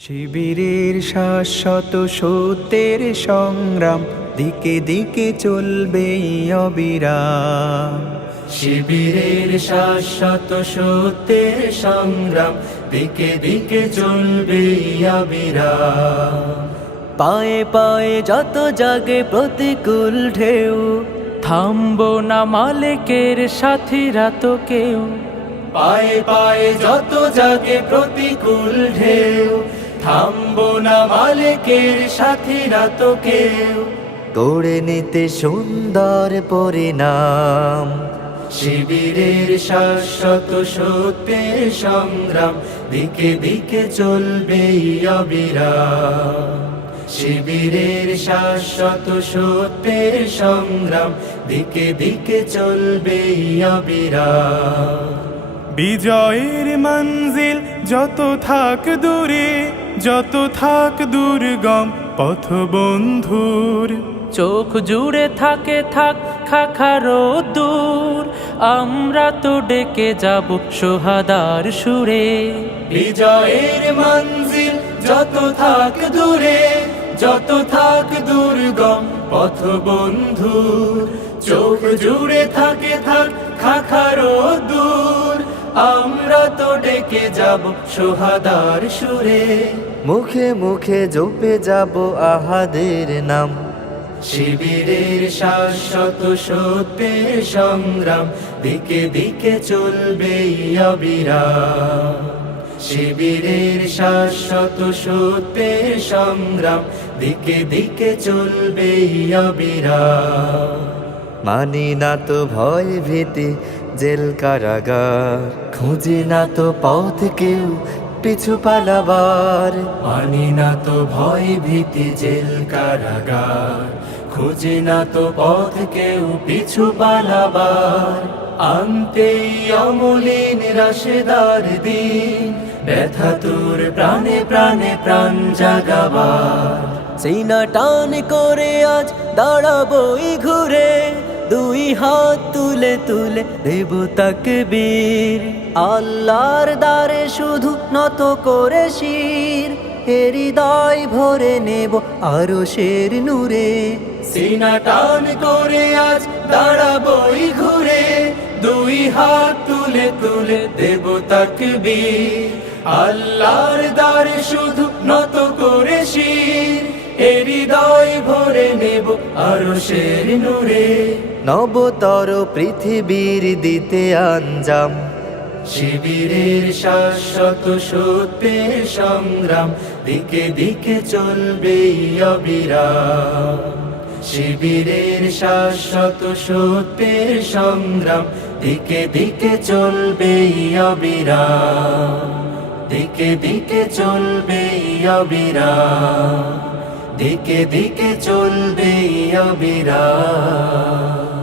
শিবিরের শাশ্বত সত্যের সংগ্রাম দিকে দিকে চলবে অবিরাম। শিবিরের শাশ্বত সত্যের সংগ্রাম দিকে দিকে চলবে অবিরাম। পায়ে পায়ে যত জাগে প্রতিকূল ঢেউ, থামবো না মালিকের সাথীরা তো কেউ। পায়ে পায়ে যত জাগে প্রতিকূল ঢেউ, থামবো না মালিকের সাথীরা তো কেউ। গড়ে নিতে সুন্দর পরিণাম। শিবিরের শাশ্বত সত্যের সংগ্রাম দিকে দিকে চলবে অবিরাম। শিবিরের শাশ্বত সত্যের সংগ্রাম দিকে দিকে চলবে অবিরাম। বিজয়ের মঞ্জিল যত থাক দূরে, যত থাক দুর্গম পথ বন্ধুর, চোখ জুড়ে থাকে থাক খাখারো দূর, আমরা তো ডেকে যাব সোহাদার সুরে। বিজয়ের মঞ্জিল যত থাক দূরে, যত থাক দুর্গম পথ বন্ধুর, চোখ জুড়ে থাকে থাক খাখারো দূর, আমরা তো ডেকে যাব সোহাদার সুরে। মুখে মুখে জপে যাব আহাদের নাম। শিবিরের শাশ্বত সত্যের সংগ্রাম দিকে দিকে চলবে অবিরাম। শিবিরের শাশ্বত সত্যের সংগ্রাম দিকে দিকে চলবে অবিরাম। মানি না তো ভয় ভীতি জেল কারাগার, খুঁজি না তো পথ কেউ পিছু পালাবার। মানি না তো ভয় ভীতি জেল কারাগার, খুঁজি না তো পথ কেউ পিছু পালাবার। আনতেই অমলিন রাশেদার দিন, ব্যথা তোর প্রাণে প্রাণে প্রাণ জাগাবার। সিনা টান করে আজ দাঁড়াবই ঘুরে, দুই হাত তুলে তুলে দেব তাকবীর। আল্লাহর দ্বারে শুধু নত করে শির, হৃদয় ভরে নেব আরশের নূরে। সিনা টান করে আজ দাঁড়াবই ঘুরে, দুই হাত তুলে তুলে দেব তাকবীর। আল্লাহর দ্বারে শুধু নত করে শির, হৃদয় ভরে নেব আরশের নূরে। নবতর পৃথিবীর দিতে আঞ্জাম। শিবিরের শাশ্বত সত্যের সংগ্রাম দিকে দিকে চলবে অবিরাম। শিবিরের শাশ্বত সত্যের সংগ্রাম দিকে দিকে চলবে অবিরাম। দিকে দিকে চলবে অবিরাম। দিকে দিকে চলবে অবিরাম।